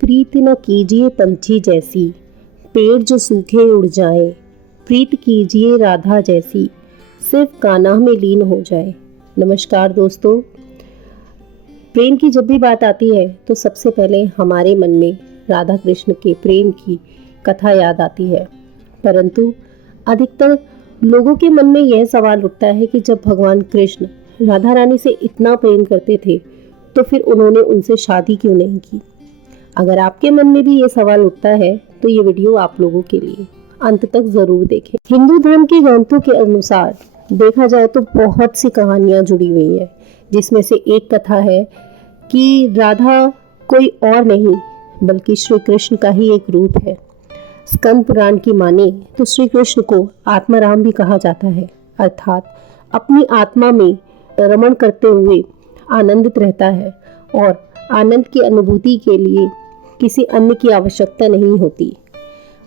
प्रीत न कीजिए पंछी जैसी, पेड़ जो सूखे उड़ जाए। प्रीत कीजिए राधा जैसी, सिर्फ कान्हा में लीन हो जाए। नमस्कार दोस्तों, प्रेम की जब भी बात आती है तो सबसे पहले हमारे मन में राधा कृष्ण के प्रेम की कथा याद आती है। परंतु अधिकतर लोगों के मन में यह सवाल उठता है कि जब भगवान कृष्ण राधा रानी से इतना प्रेम करते थे तो फिर उन्होंने उनसे शादी क्यों नहीं की। अगर आपके मन में भी ये सवाल उठता है तो ये वीडियो आप लोगों के लिए अंत तक जरूर देखें। हिंदू धर्म के ग्रंथों के अनुसार देखा जाए तो बहुत सी कहानियां जुड़ी हुई है, जिसमें से एक कथा है कि राधा कोई और नहीं बल्कि श्री कृष्ण का ही एक रूप है। स्कंद पुराण की माने तो श्री कृष्ण को आत्माराम भी कहा जाता है, अर्थात अपनी आत्मा में रमण करते हुए आनंदित रहता है और आनंद की अनुभूति के लिए किसी अन्य की आवश्यकता नहीं होती।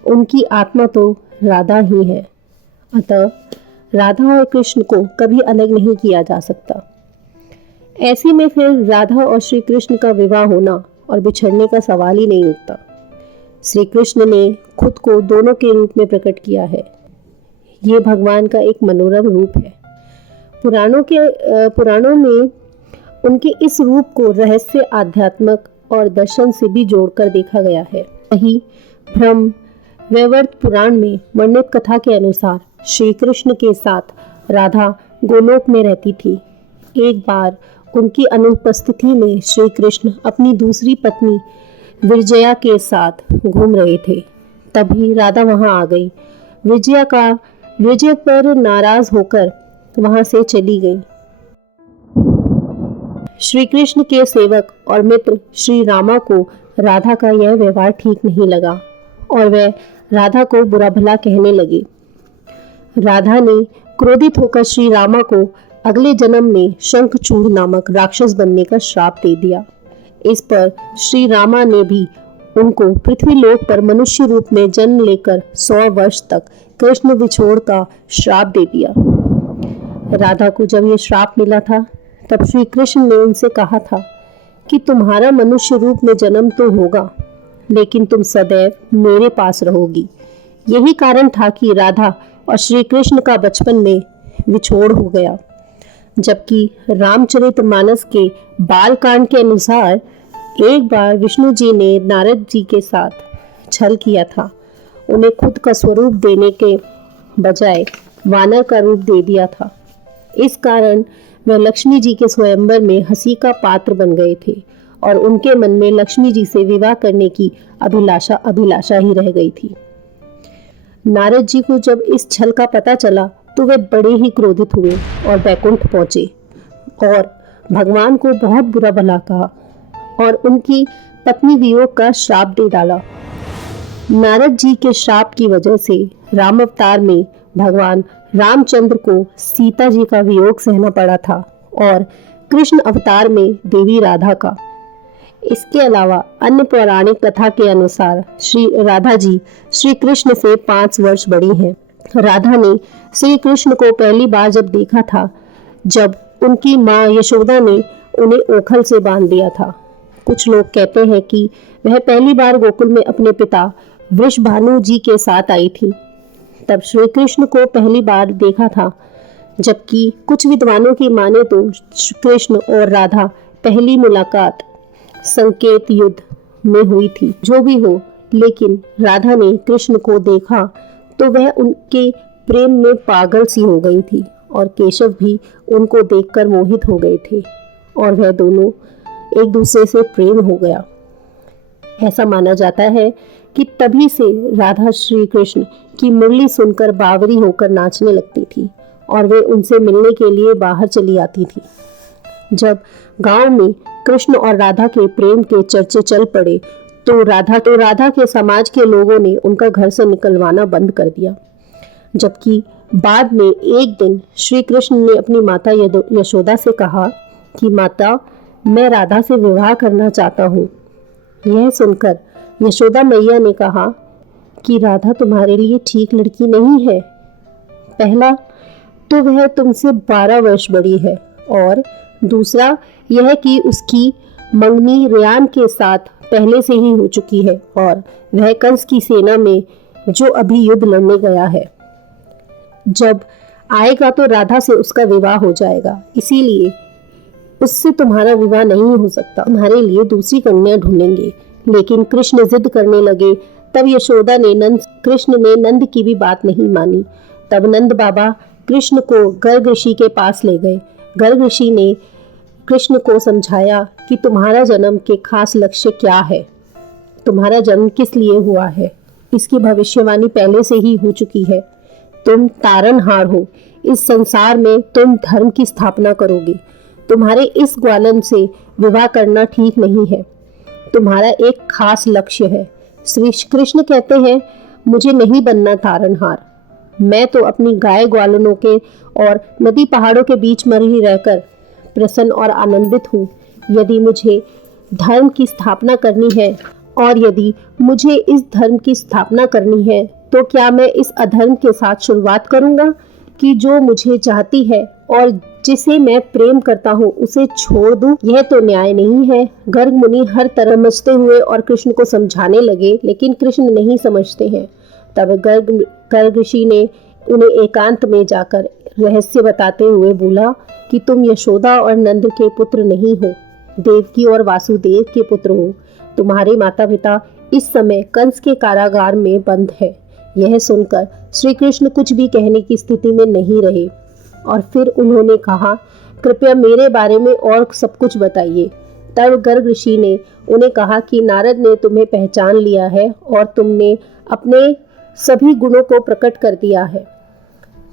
उनकी आत्मा तो राधा ही है, अतः राधा और कृष्ण को कभी अलग नहीं किया जा सकता। ऐसे में फिर राधा और श्री कृष्ण का विवाह होना और बिछड़ने का सवाल ही नहीं उठता। श्री कृष्ण ने खुद को दोनों के रूप में प्रकट किया है। ये भगवान का एक मनोरम रूप है। पुराणों में उनके इस रूप को रहस्य, आध्यात्मक और दर्शन से भी जोड़कर देखा गया है। वही ब्रह्म वैवर्त पुराण में वर्णित कथा के अनुसार श्री कृष्ण के साथ राधा गोलोक में रहती थी। एक बार उनकी अनुपस्थिति में श्री कृष्ण अपनी दूसरी पत्नी विजया के साथ घूम रहे थे। तभी राधा वहां आ गई। विजय पर नाराज होकर वहां से चली गई। श्री कृष्ण के सेवक और मित्र श्री रामा को राधा का यह व्यवहार ठीक नहीं लगा और वह राधा को बुरा भला कहने लगे। राधा ने क्रोधित होकर श्री रामा को अगले जन्म में शंखचूड़ नामक राक्षस बनने का श्राप दे दिया। इस पर श्री रामा ने भी उनको पृथ्वी लोक पर मनुष्य रूप में जन्म लेकर 100 वर्ष तक कृष्ण विछोड़ का श्राप दे दिया। राधा को जब ये श्राप मिला था तब श्री कृष्ण ने उनसे कहा था कि तुम्हारा मनुष्य रूप में जन्म तो होगा, लेकिन तुम सदैव मेरे पास रहोगी। यही कारण था कि राधा और श्री कृष्ण का बचपन में विछोड़ हो गया। जबकि रामचरितमानस के बालकांड के अनुसार एक बार विष्णु जी ने नारद जी के साथ छल किया था। उन्हें खुद का स्वरूप देने के बजाय वानर का रूप दे दिया था। इस कारण वह लक्ष्मी जी के स्वयंवर में हंसी का पात्र बन गए थे और उनके मन में लक्ष्मी जी से विवाह करने की अभिलाषा ही रह गई थी। नारद जी को जब इस छल का पता चला तो वे बड़े ही क्रोधित हुए और बैकुंठ पहुंचे और भगवान को बहुत बुरा भला कहा और उनकी पत्नी वियोग का श्राप दे डाला। नारद जी के श्राप की वजह से राम अवतार में भगवान रामचंद्र को सीता जी का वियोग सहना पड़ा था और कृष्ण अवतार में देवी राधा का। इसके अलावा अन्य पौराणिक कथा के अनुसार श्री राधा जी श्री कृष्ण से 5 वर्ष बड़ी हैं। राधा ने श्री कृष्ण को पहली बार जब देखा था जब उनकी माँ यशोदा ने उन्हें ओखल से बांध दिया था। कुछ लोग कहते हैं कि वह पहली बार गोकुल में अपने पिता वृषभानु जी के साथ आई थी, तब श्री कृष्ण को पहली बार देखा था। जबकि कुछ विद्वानों की माने तो कृष्ण और राधा पहली मुलाकात संकेत युद्ध में हुई थी। जो भी हो, लेकिन राधा ने कृष्ण को देखा तो वह उनके प्रेम में पागल सी हो गई थी और केशव भी उनको देखकर मोहित हो गए थे और वह दोनों एक दूसरे से प्रेम हो गया। ऐसा माना जाता है कि तभी से राधा श्री कृष्ण की मुरली सुनकर बावरी होकर नाचने लगती थी और वे उनसे मिलने के लिए बाहर चली आती थी। जब गांव में कृष्ण और राधा के प्रेम के चर्चे चल पड़े तो राधा के समाज के लोगों ने उनका घर से निकलवाना बंद कर दिया। जबकि बाद में एक दिन श्री कृष्ण ने अपनी माता यशोदा से कहा कि माता, मैं राधा से विवाह करना चाहता हूँ। यह सुनकर यशोदा मैया ने कहा कि राधा तुम्हारे लिए ठीक लड़की नहीं है। पहला तो वह तुमसे 12 वर्ष बड़ी है और दूसरा यह कि उसकी मंगनी रेयान के साथ पहले से ही हो चुकी है और वह कंस की सेना में जो अभी युद्ध लड़ने गया है। जब आएगा तो राधा से उसका विवाह हो जाएगा, इसीलिए उससे तुम्हारा विवाह नहीं हो सकता। तुम्हारे लिए दूसरी कन्या ढूंढेंगे। लेकिन कृष्ण जिद करने लगे। तब यशोदा ने कृष्ण ने नंद की भी बात नहीं मानी। तब नंद बाबा कृष्ण को गर्ग ऋषि के पास ले गए। गर्ग ऋषि ने कृष्ण को समझाया कि तुम्हारा जन्म के खास लक्ष्य क्या है, तुम्हारा जन्म किस लिए हुआ है, इसकी भविष्यवाणी पहले से ही हो चुकी है। तुम तारनहार हो, इस संसार में तुम धर्म की स्थापना करोगे। तुम्हारे इस ग्वालन से विवाह करना ठीक नहीं है। तुम्हारा एक खास लक्ष्य है। श्री कृष्ण कहते हैं, मुझे नहीं बनना तारनहार। मैं तो अपनी गाय ग्वालनों के और नदी पहाड़ों के बीच में ही रहकर प्रसन्न और आनंदित हूँ। यदि मुझे धर्म की स्थापना करनी है और यदि मुझे इस धर्म की स्थापना करनी है तो क्या मैं इस अधर्म के साथ शुरुआत करूंगा कि जो मुझे चाहती है और जिसे मैं प्रेम करता हूँ उसे छोड़ दूं? यह तो न्याय नहीं है। गर्ग मुनि हर तरह समझते हुए और कृष्ण को समझाने लगे, लेकिन कृष्ण नहीं समझते हैं। तब गर्ग ऋषि ने उन्हें एकांत में जाकर रहस्य बताते हुए बोला कि तुम यशोदा और नंद के पुत्र नहीं हो, देवकी और वासुदेव के पुत्र हो। तुम्हारे माता पिता इस समय कंस के कारागार में बंद है। यह सुनकर श्री कृष्ण कुछ भी कहने की स्थिति में नहीं रहे और फिर उन्होंने कहा, कृपया मेरे बारे में और सब कुछ बताइए। तब गर्ग ऋषि ने उन्हें कहा कि नारद ने तुम्हें पहचान लिया है और तुमने अपने सभी गुणों को प्रकट कर दिया है।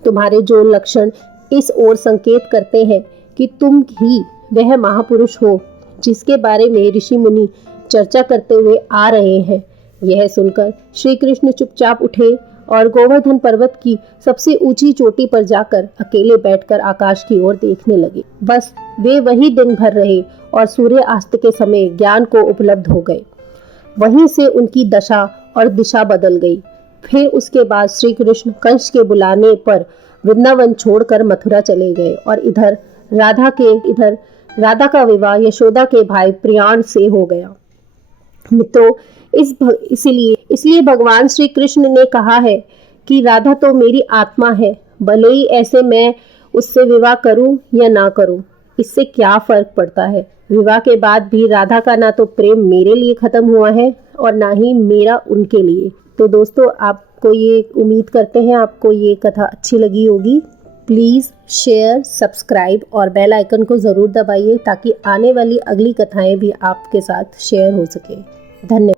तुम्हारे जो लक्षण इस ओर संकेत करते हैं कि तुम ही वह महापुरुष हो जिसके बारे में ऋषि मुनि चर्चा करते हुए आ रहे हैं। यह सुनकर श्री कृष्ण चुपचाप उठे और गोवर्धन पर्वत की सबसे ऊंची चोटी पर जाकर अकेले बैठकर आकाश की ओर देखने लगे। बस वे वही दिन भर रहे और सूर्यास्त के समय ज्ञान को उपलब्ध हो गए। वहीं से उनकी दशा और दिशा बदल गई। फिर उसके बाद श्री कृष्ण कंस के बुलाने पर वृंदावन छोड़कर मथुरा चले गए और इधर राधा का विवाह यशोदा के भाई प्रियाण से हो गया। मित्रों, इसलिए भगवान श्री कृष्ण ने कहा है कि राधा तो मेरी आत्मा है, भले ही ऐसे मैं उससे विवाह करूं या ना करूं, इससे क्या फर्क पड़ता है। विवाह के बाद भी राधा का ना तो प्रेम मेरे लिए खत्म हुआ है और ना ही मेरा उनके लिए। तो दोस्तों, आपको ये उम्मीद करते हैं आपको ये कथा अच्छी लगी होगी। प्लीज़ शेयर, सब्सक्राइब और बेल आइकन को ज़रूर दबाइए ताकि आने वाली अगली कथाएं भी आपके साथ शेयर हो सके। धन्यवाद।